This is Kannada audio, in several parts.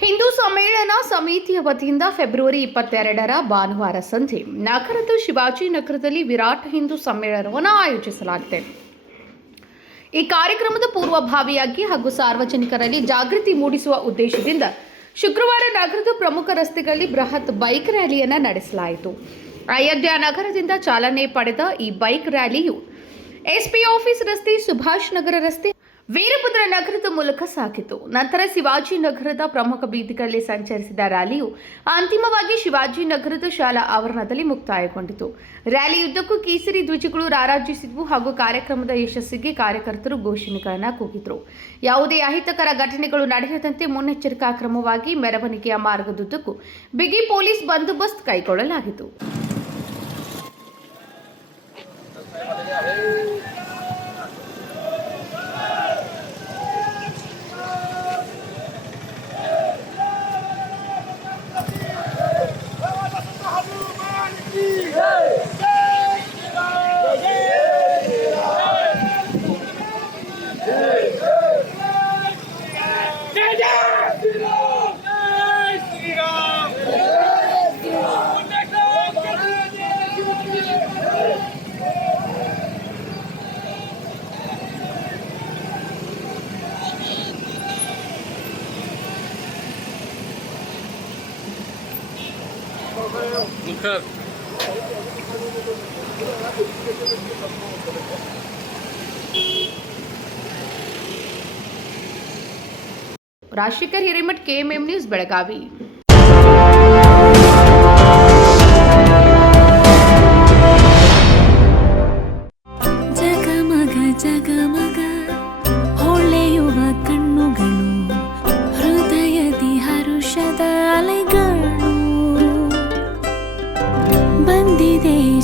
ಹಿಂದೂ ಸಮ್ಮೇಳನ ಸಮಿತಿಯ ವತಿಯಿಂದ ಫೆಬ್ರವರಿ ಇಪ್ಪತ್ತೆರಡರ ಭಾನುವಾರ ಸಂಜೆ ನಗರದ ಶಿವಾಜಿ ನಗರದಲ್ಲಿ ವಿರಾಟ್ ಹಿಂದೂ ಸಮ್ಮೇಳನವನ್ನು ಆಯೋಜಿಸಲಾಗಿದೆ. ಈ ಕಾರ್ಯಕ್ರಮದ ಪೂರ್ವಭಾವಿಯಾಗಿ ಹಾಗೂ ಸಾರ್ವಜನಿಕರಲ್ಲಿ ಜಾಗೃತಿ ಮೂಡಿಸುವ ಉದ್ದೇಶದಿಂದ ಶುಕ್ರವಾರ ನಗರದ ಪ್ರಮುಖ ರಸ್ತೆಗಳಲ್ಲಿ ಬೃಹತ್ ಬೈಕ್ ರ್ಯಾಲಿಯನ್ನು ನಡೆಸಲಾಯಿತು. ಅಯೋಧ್ಯ ನಗರದಿಂದ ಚಾಲನೆ ಪಡೆದ ಈ ಬೈಕ್ ರ್ಯಾಲಿಯು ಎಸ್ಪಿ ಆಫೀಸ್ ರಸ್ತೆ, ಸುಭಾಷ್ ನಗರ ರಸ್ತೆ ವೀರಭದ್ರ ನಗರದ ಮೂಲಕ ಸಾಗಿತು. ನಂತರ ಶಿವಾಜಿ ನಗರದ ಪ್ರಮುಖ ಬೀದಿಗಳಲ್ಲಿ ಸಂಚರಿಸಿದ ರ್ಯಾಲಿಯು ಅಂತಿಮವಾಗಿ ಶಿವಾಜಿ ನಗರದ ಶಾಲಾ ಆವರಣದಲ್ಲಿ ಮುಕ್ತಾಯಗೊಂಡಿತು. ರ್ಯಾಲಿಯುದ್ದಕ್ಕೂ ಕೇಸರಿ ಧ್ವಜಗಳು ರಾರಾಜಿಸಿದ್ವು ಹಾಗೂ ಕಾರ್ಯಕ್ರಮದ ಯಶಸ್ಸಿಗೆ ಕಾರ್ಯಕರ್ತರು ಘೋಷಣೆಗಳನ್ನು ಕೂಗಿದ್ರು. ಯಾವುದೇ ಅಹಿತಕರ ಘಟನೆಗಳು ನಡೆಯದಂತೆ ಮುನ್ನೆಚ್ಚರಿಕಾ ಕ್ರಮವಾಗಿ ಮೆರವಣಿಗೆಯ ಮಾರ್ಗದುದ್ದಕ್ಕೂ ಬಿಗಿ ಪೊಲೀಸ್ ಬಂದೋಬಸ್ತ್ ಕೈಗೊಳ್ಳಲಾಗಿತ್ತು. मुखर ರಾಜಶೇಖರ್ ಹಿರೇಮಠ್ ಕೆಎಂಎಂ ನ್ಯೂಸ್ ಬೆಳಗಾವಿ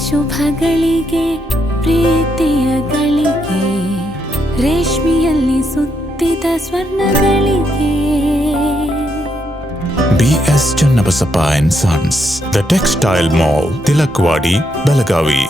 ಶುಭಗಳಿಗೆ, ಪ್ರೀತಿಯ ಗಳಿಗೆ, ರೇಷ್ಮಿಯಲ್ಲಿ ಸುತ್ತಿದ ಸ್ವರ್ಣಗಳಿಗೆ. B S Channabasappa and sons the textile mall Tilakwadi Belagavi